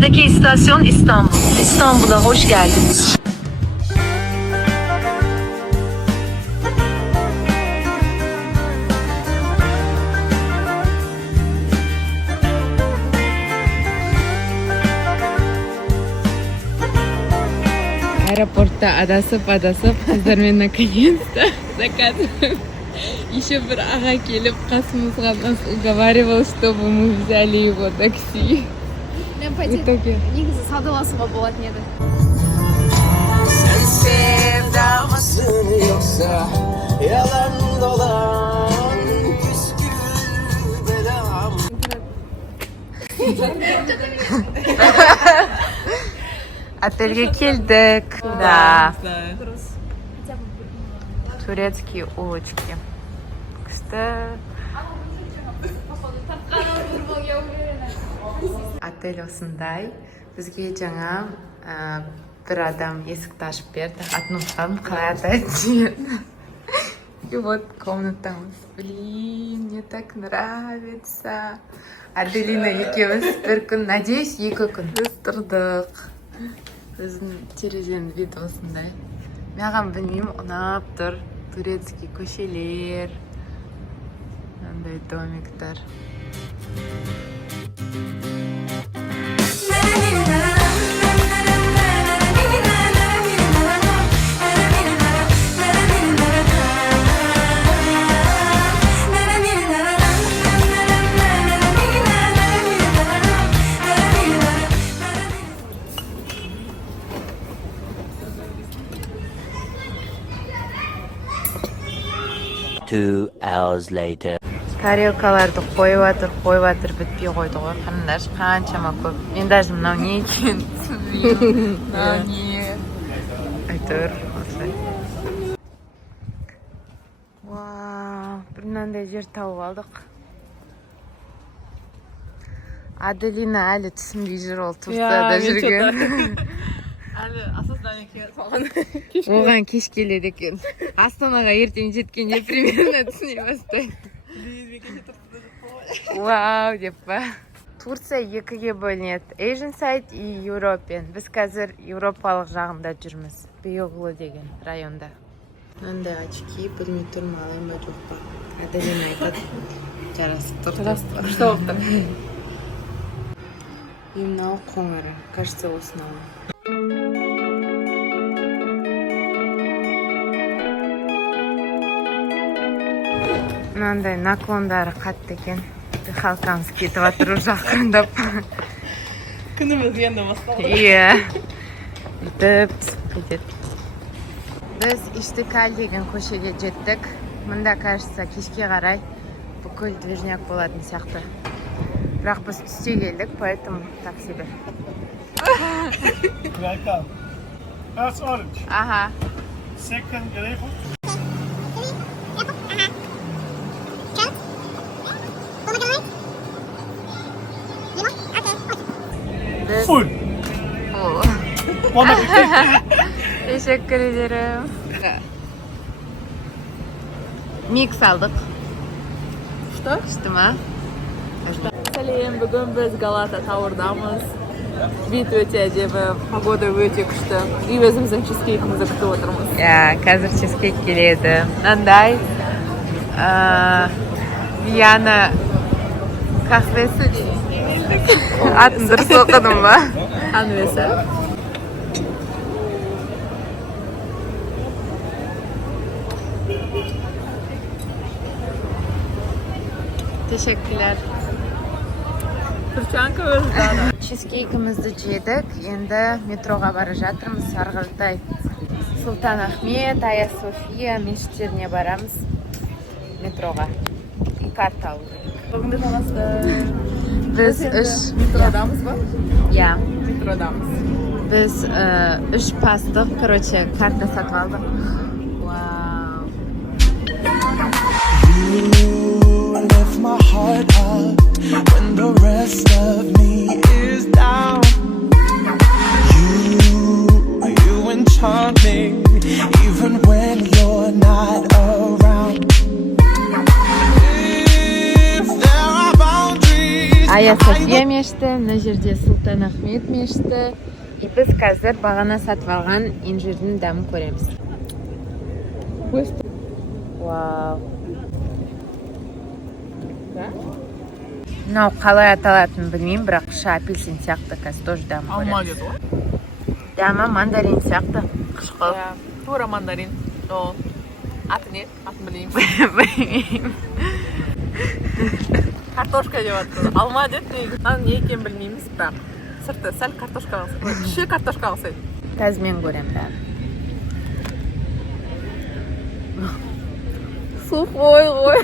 Sıradaki istasyon İstanbul. İstanbul'a hoş geldiniz. Аэропортта адасып қыздармен наконец-то заказываем. Еще бір аға келіп қасымызға нас уговаривал, чтобы мы взяли его такси. Негізі саудаласуға болатын еді. Sen sevda mısın yoksa yalan dolan püskül belam. Отельге келдік. Да. Турецкие улочки. Күшті. Отель осындай. Бізге жаңа бір адам есікті ашып берді. Атын ұмытқанмын, қалай атайды. И вот комнатамыз. Блин, мне так нравится. Аделина екеуміз бір күн, надеюсь, 2 күн. Біз тұрдық. Біздің терезенің вид осындай. Маған білмеймін, ұнап тұр. Турецкий көшелер. Андай домиктар. Two hours later. Тарелкаларды қойып жатыр, бітпей қойды ғой. Қараңдаршы, қаншама көп. Мен даже мынау не екенін түсінбеймін. Мынау не? Әйтеуір, осылай. Вау, бір мынандай жер тауып алдық. Аделина әлі түсінбей жүр, ол Турцияда жүрген. Әлі Астанаға келіп қалған. Оған кеш келеді екен. Астанаға ертең жеткенде примерно түсіне бастайды. Вау деп па. Турция 2-ге бөлінеді. Asian side и European. Біз қазір еуропалық жағында жүрміз. Бейоғлы деген районда. Мынандай очки, білмей тұрмын, алайын ба жоқ па. Аделина айтады. Жарасып тұр. Күшті болып тұр. И мынау қоңыры. Кажется, осынау. Мынандай наклондары қатты екен. Халқамыз кетіп жатыр жақындап. Күніміз енді басталды. Иә. Үйтіп түсіп кетеді. Біз Иштикаль деген көшеге жеттік. Мұнда, кажется, кешке қарай бүкіл движняк болатын сияқты. Бірақ біз түсте келдік, поэтому так себе. Welcome. That's orange. Аха. Second grapefruit. Full. One of the Teşekkür ederim. Mix aldık. Что? İşte mi? Сәлем, бүгін біз Галата Тауырдамыз. Вид өте әдемі, погода өте күшті. И өзіміздің чизкейкімізді күтіп отырмыз. Ya, қазір чизкейк келеді. Мынандай Виана kahvesi. Атын дұрыс оқыдым ба? Анвесі. Teşekkürler. Турчанка өзі. Чизкейкімізді жедік. Енді метроға бара жатырмыз. Сарғыртай, Сұлтан Ахмет, Ая София мешіттеріне барамыз. Метроға. Карта алу керек. Бүгінгі жалғасты. Біз метродамыз ба? Я. Метродамыз. Біз 3 пастық, короче, карта сатып алдық. Вау. You lift my heart up when the rest of me is down. You enchant me even when you're not around. If there are boundaries Ая София мешіті, мына жерде Сұлтан Ахмет мешіті. И біз қазір бағана сатып алған инжирдің дәмін көреміз. Вау. Мынау қалай аталатынын білмеймін, бірақ апельсин сияқты қазір тоже дәмін Алма көреміз. деді ғой. Дәмі мандарин сияқты. Қышқыл. Тура мандарин. О, аты не? Атын білеймін. Білмеймін. Картошка деп атты. Алма деді негізі. Не екенін білмейміз, бірақ сырты сәл картошка ұқсайды. Іші картошка ұқсайды. Қазір мен көремін дәмін. Сухой ғой.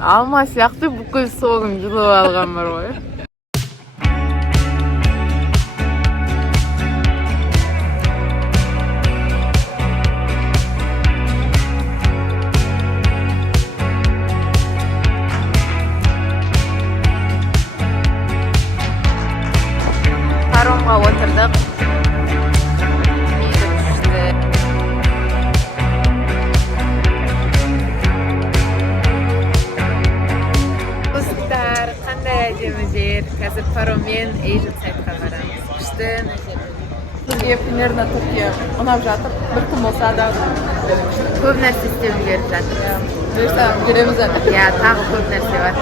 Алма сияқты бүкіл соғын жұлып алған бар ғой. Паромға отырдық. Мейірім күшті. Достар, қандай әдемі жер. Қазір пароммен Asian Side'ға барамыз. Күшті. Бізге примерно Түркия ұнап жатыр. Бір күн болса да. Көп нәрсе істеп үлгеріп жатырмыз. Бұйырса жүреміз әлі. Иә, тағы көп нәрсе бар.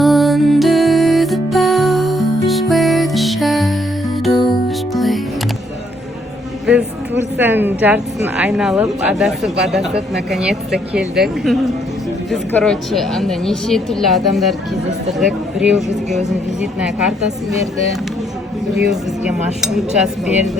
Under the boughs where the shadows play. Біз Турцияның жартысын айналып, адасып, наконец-то келдік. Біз, короче, анда неше түрлі адамдар кездестірдік. Біреу бізге өзінің визитная картасын берді, біреу бізге маршрут жазып берді.